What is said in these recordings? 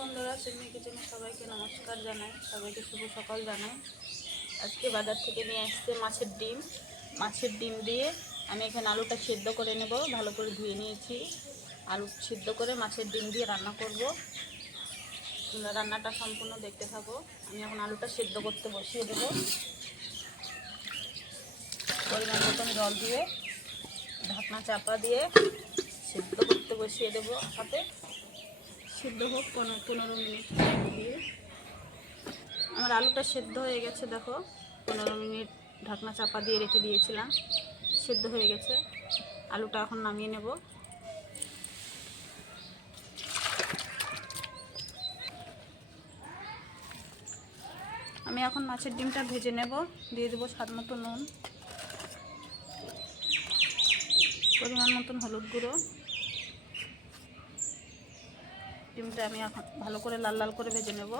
বন্ধুরা, সিমি কিচেনে সবাইকে নমস্কার জানাই, সবাইকে শুভ সকাল জানাই। আজকে বাজার থেকে নিয়ে আসছে মাছের ডিম দিয়ে আমি এখানে আলুটা সিদ্ধ করে নেব। ভালো করে ধুয়ে নিয়েছি। আলু সিদ্ধ করে মাছের ডিম দিয়ে রান্না করব। রান্নাটা সম্পূর্ণ দেখতে থাকো। আমি এখন আলুটা সিদ্ধ করতে বসিয়ে দেব। পরিমাণ মতন জল দিয়ে ঢাকনা চাপা দিয়ে সিদ্ধ করতে বসিয়ে দেব। হাতে সিদ্ধ হোক 15 মিনিট দিয়ে। আমার আলুটা সেদ্ধ হয়ে গেছে, দেখো 15 মিনিট ঢাকনা চাপা দিয়ে রেখে দিয়েছিলাম, সেদ্ধ হয়ে গেছে। আলুটা এখন নামিয়ে নেব। আমি এখন মাছের ডিমটা ভেজে নেব। দিয়ে দেবো স্বাদ মতো নুন, পরিমাণ মতন হলুদ গুঁড়ো। ডিমটা আমি এখন ভালো করে লাল লাল করে ভেজে নেব।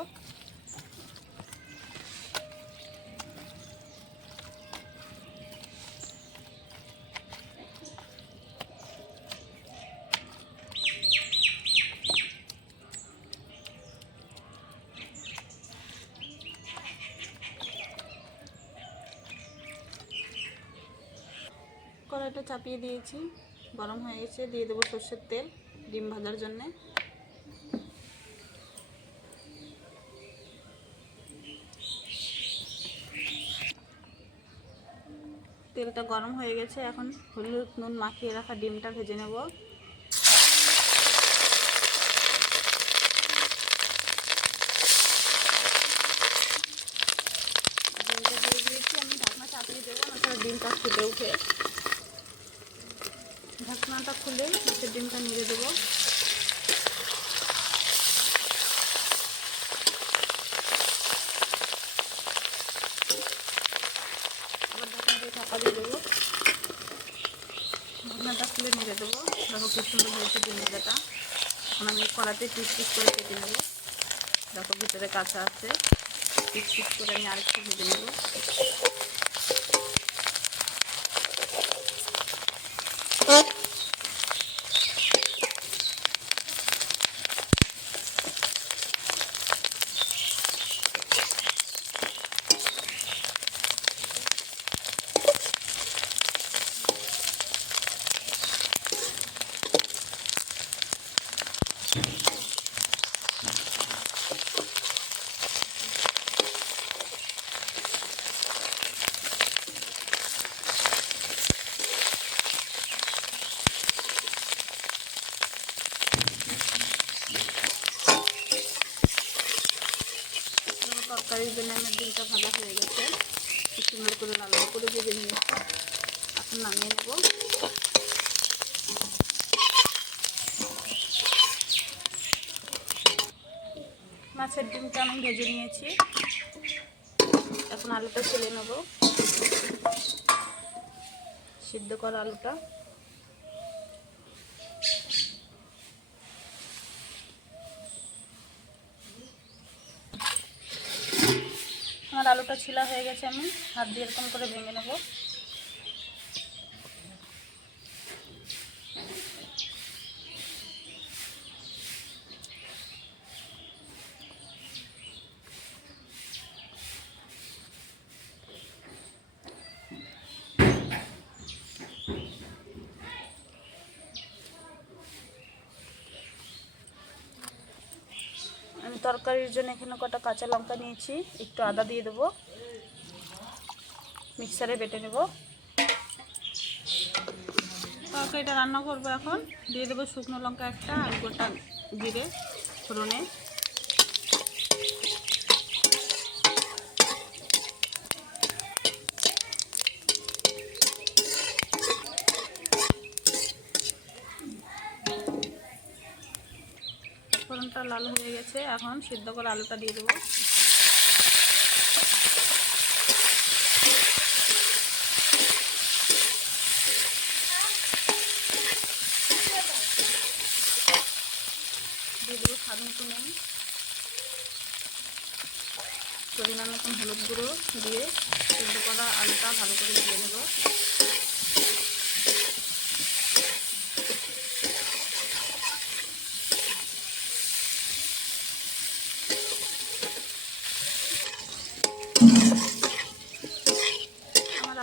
কড়াইটা চাপিয়ে দিয়েছি, গরম হয়ে গেছে। দিয়ে দেবো সর্ষের তেল ডিম ভাজার জন্যে। তেলটা গরম হয়ে গেছে, এখন হলুদ নুন মাখিয়ে রাখা ডিমটা ভেজে নেব। ডিমটা দিয়ে দিয়েছি, আমি ঢাকনা চাপিয়ে দেবো, না ডিমটা ফুটে উঠে। ঢাকনাটা খুলে মাছের ডিমটা নেড়ে দেবো। আবার ঢাকনা দিয়ে ঢাকা দিয়ে দেবো। ঢাকনাটা খুলে নেড়ে দেবো। দেখো খুব সুন্দর হয়েছে ডিম ভাজাটা। এখন আমি কড়াতে পিস পিস করে কেটে নেব। দেখো ভিতরে কাঁচা আছে, পিস পিস করে আমি আরেকটু ভেজে নেব। তরকারির জন্য আমার ডিমটা ভাজা হয়ে গেছে, সুন্দর করে লাল লাল করে ভেজে নিয়েছি। এখন নামিয়ে নেব। মাছের ডিমটা আমি ভেজে নিয়েছি, এখন আলুটা ছেলে নেব। সিদ্ধ করা আলুটা আমার আলুটা ছিলা হয়ে গেছে, আমি হাত দিয়ে এরকম করে ভেঙে নেব। আমি তরকারির জন্য এখানে কটা কাঁচা লঙ্কা নিয়েছি, একটু আদা দিয়ে দেবো, মিক্সারে বেটে নেব। তরকারিটা রান্না করবো। এখন দিয়ে দেবো শুকনো লঙ্কা একটা আর গোটা জিরে ফোড়নে। ফোড়নটা লাল হয়ে গেছে, এখন সিদ্ধ করে আলুটা দিয়ে দেবো। দিয়ে দেবো স্বাদ মতো নুন, পরিমাণ মতন হলুদ গুঁড়ো দিয়ে সিদ্ধ করা আলুটা ভালো করে দিয়ে নেব।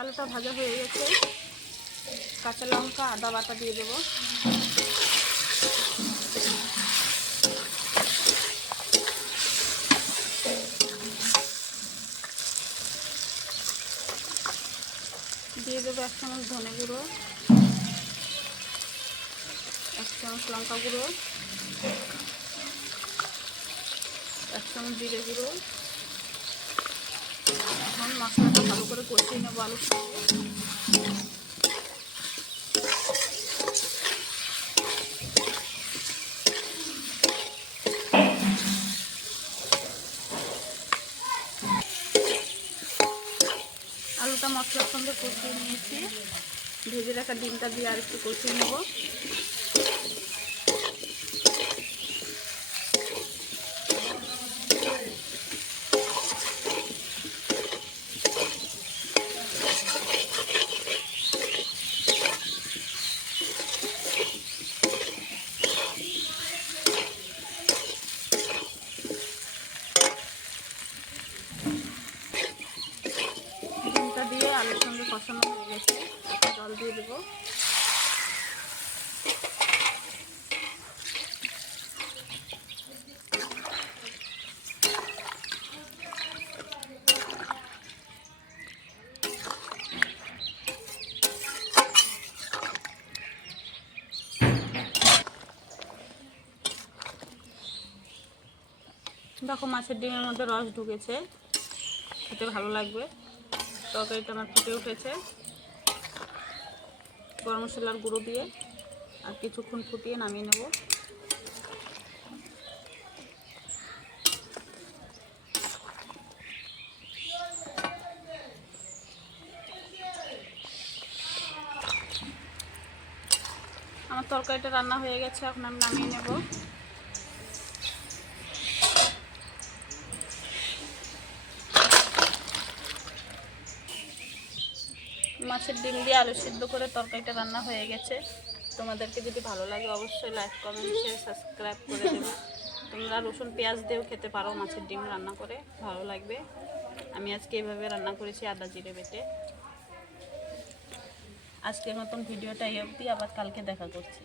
আলুটা ভাজা হয়ে গেছে, কাঁচা লঙ্কা আদা বাটা দিয়ে দেবো। দিয়ে দেবো 1 চামচ ধনে গুঁড়ো, 1 চামচ লঙ্কা গুঁড়ো, 1 চামচ জিরে গুঁড়ো। এখন মশলাটা ভালো করে কষিয়ে নেবো আলুর সঙ্গে। আলুটা মশলার সঙ্গে কষিয়ে নিয়েছি, ভেজে রাখা ডিমটা দিয়ে আর একটু কষিয়ে নেব। ডিমটা দিয়ে আলুর সঙ্গে কষানো হয়ে গেছে, একটু জল দিয়ে দেবো। দেখো মাছের ডিমের মধ্যে রস ঢুকেছে, খেতে ভালো লাগবে। তরকারিটা আমার ফুটে উঠেছে। গরম মশলার গুঁড়ো দিয়ে আর কিছুক্ষণ ফুটিয়ে নামিয়ে নেব। আমার তরকারিটা রান্না হয়ে গেছে, এখন আমি নামিয়ে নেব। মাছের ডিম দিয়ে আলু সিদ্ধ করে তরকারিটা রান্না হয়ে গেছে। তোমাদেরকে যদি ভালো লাগে অবশ্যই লাইক, কমেন্ট, শেয়ার, সাবস্ক্রাইব করে দেবে। তোমরা রসুন পেঁয়াজ দিয়েও খেতে পারো, মাছের ডিম রান্না করে ভালো লাগবে। আমি আজকে এইভাবে রান্না করেছি, আদা জিরে বেটে। আজকের মতন ভিডিওটা এই অবধি, আবার কালকে দেখা করছি।